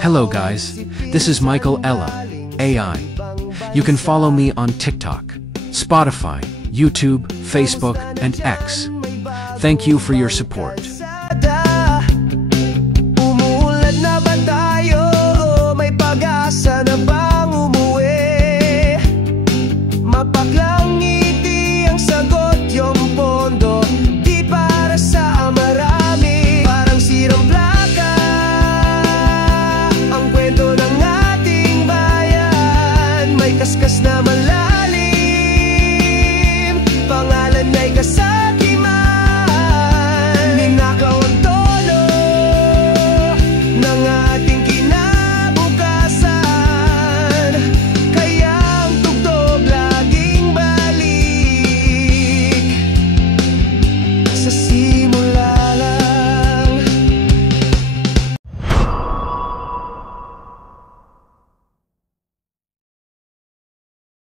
Hello guys, this is Michael Ella, AI. You can follow me on TikTok, Spotify, YouTube, Facebook, and X. Thank you for your support.